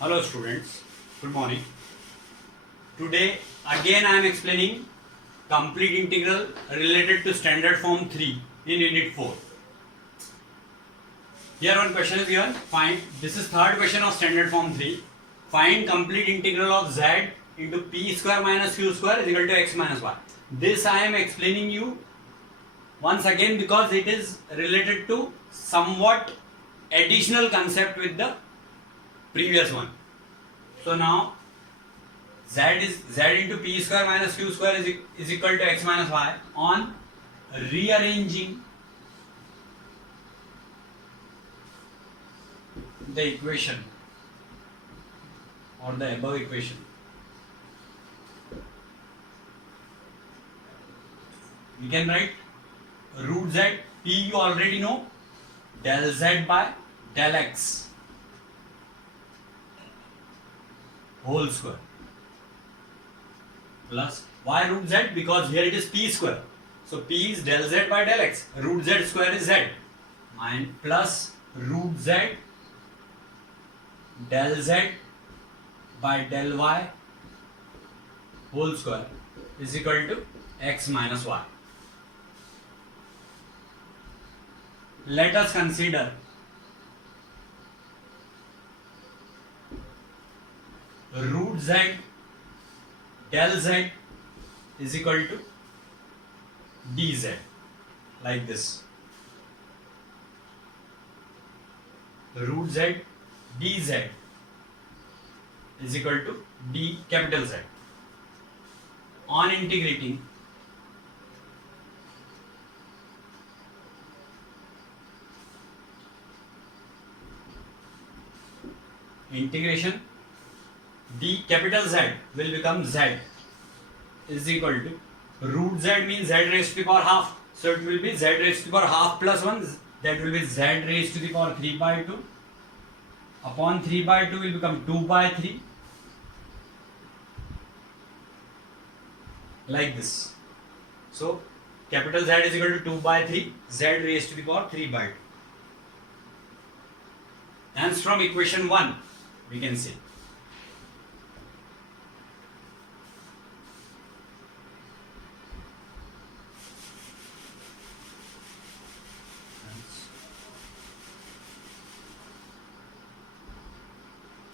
Hello students, good morning. Today again I am explaining complete integral related to standard form 3 in unit 4. Here one question is given, this is third question of standard form 3. Find complete integral of z into p square minus q square is equal to x minus y. This I am explaining you once again because it is related to somewhat additional concept with the previous one. So now z into p square minus q square is equal to x minus y. On rearranging the equation or the above equation, we can write root z, p you already know, del z by del x whole square plus why root z, because here it is p square, so p is del z by del x, root z square is z, and plus root z del z by del y whole square is equal to x minus y. Let us consider root z del z is equal to dz, like this. Root z dz is equal to d capital Z. On integrating, integration d capital Z will become Z is equal to root Z means Z raised to the power half, so it will be Z raised to the power half plus 1, that will be Z raised to the power 3 by 2 upon 3 by 2 will become 2 by 3, like this. So capital Z is equal to 2 by 3, Z raised to the power 3 by 2. Hence from equation 1 we can say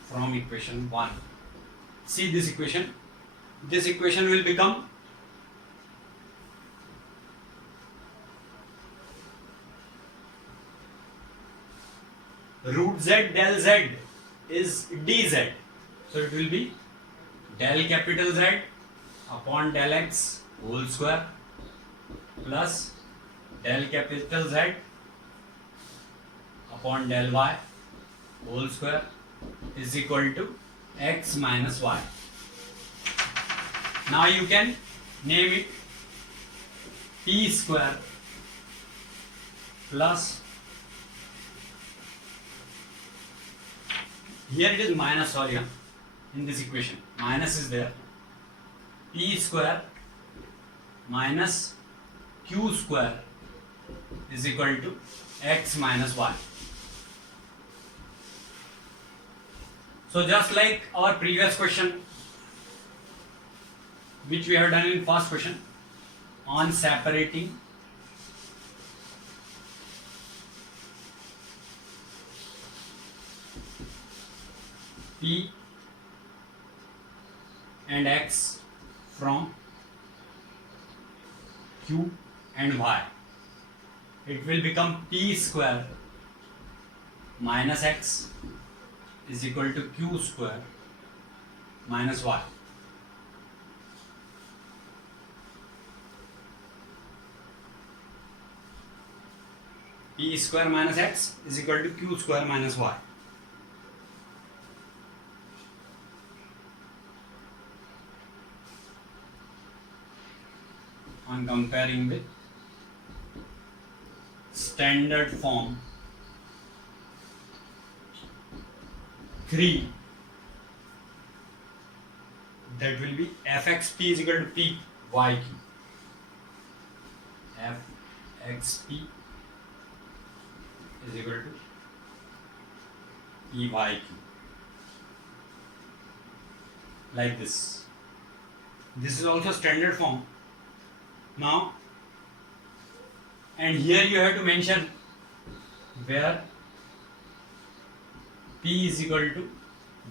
from equation 1. See this equation will become root z del z is dz, so it will be del capital Z upon del x whole square plus del capital Z upon del y whole square is equal to x minus y. Now you can name it p square plus, here it is minus, in this equation minus is there, p square minus q square is equal to x minus y. So just like our previous question which we have done in first question, on separating p and x from q and y, it will become p square minus x is equal to q square minus y. P square minus x is equal to q square minus y. On comparing with standard form 3, that will be fxp is equal to p yq, fxp is equal to EYQ. like this. This is also standard form. Now, and here you have to mention where P is equal to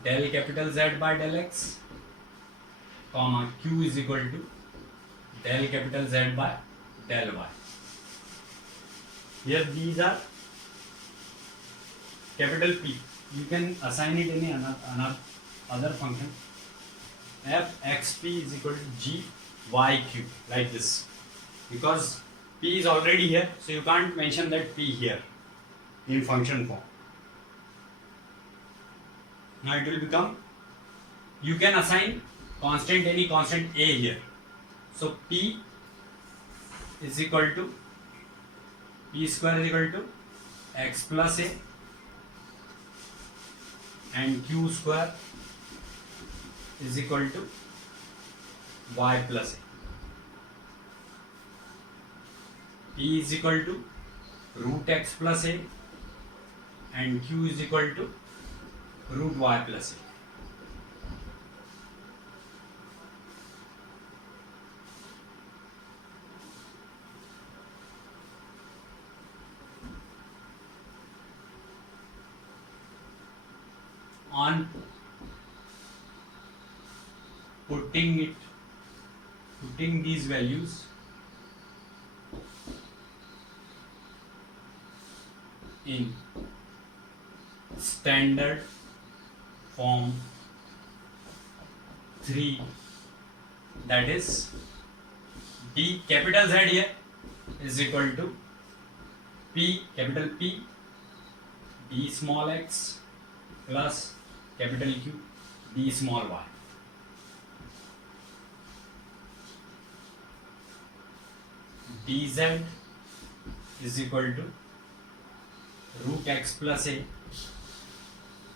del capital Z by del X, comma Q is equal to del capital Z by del Y. Here these are capital P. You can assign it any another other function. F x p is equal to g y q, like this, because P is already here, so you can't mention that P here in function form. Now it will become, you can assign constant, any constant A here. So P is equal to, P square is equal to x plus A, and Q square is equal to y plus A. P is equal to root x plus A, and Q is equal to root y plus A. On putting these values in standard form 3, that is D capital Z here is equal to P capital P D small x plus capital Q D small y. dz is equal to root x plus a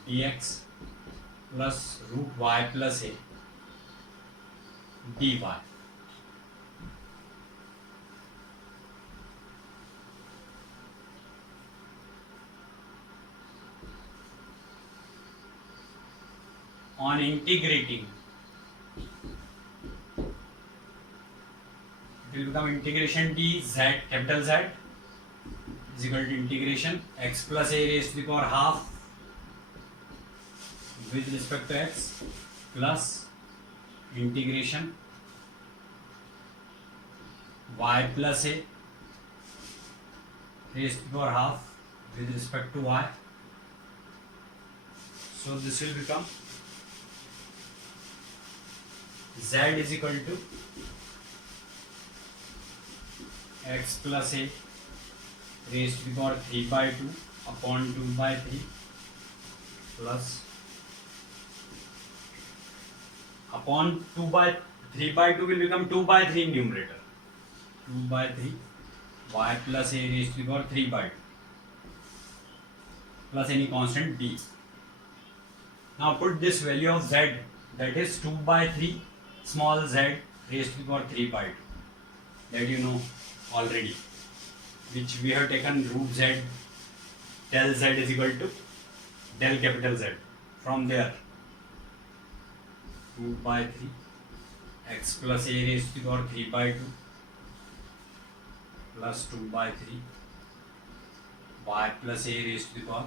dx plus root y plus a dy. On integrating, it will become integration dz capital Z is equal to integration x plus a raised to the power half with respect to x plus integration y plus a raised to the power half with respect to y. So this will become z is equal to x plus a raised to the power 3 by 2 upon 2 by 3 plus upon 2 by 3 by 2 will become 2 by 3 numerator, 2 by 3 y plus a raised to the power 3 by 2 plus any constant b. Now put this value of z, that is 2 by 3 small z raised to the power 3 by 2, that you know already, which we have taken root z, del z is equal to del capital Z. From there 2 by 3 x plus a raised to the power 3 by 2 plus 2 by 3 y plus a raised to the power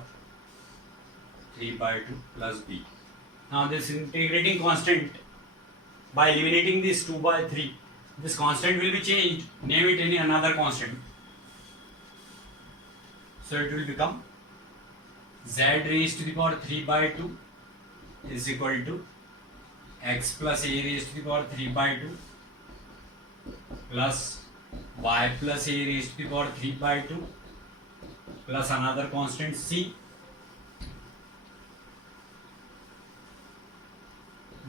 3 by 2 plus b. Now this integrating constant, by eliminating this 2 by 3, this constant will be changed, name it any another constant. So it will become z raised to the power 3 by 2 is equal to x plus a raised to the power 3 by 2 plus y plus a raised to the power 3 by 2 plus another constant c.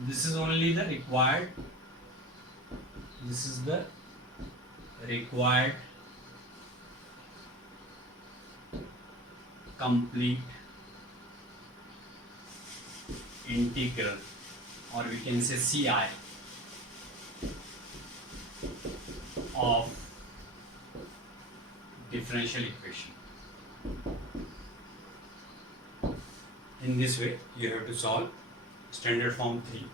This is only the required, this is the required complete integral, or we can say CI of differential equation. In this way you have to solve standard form 3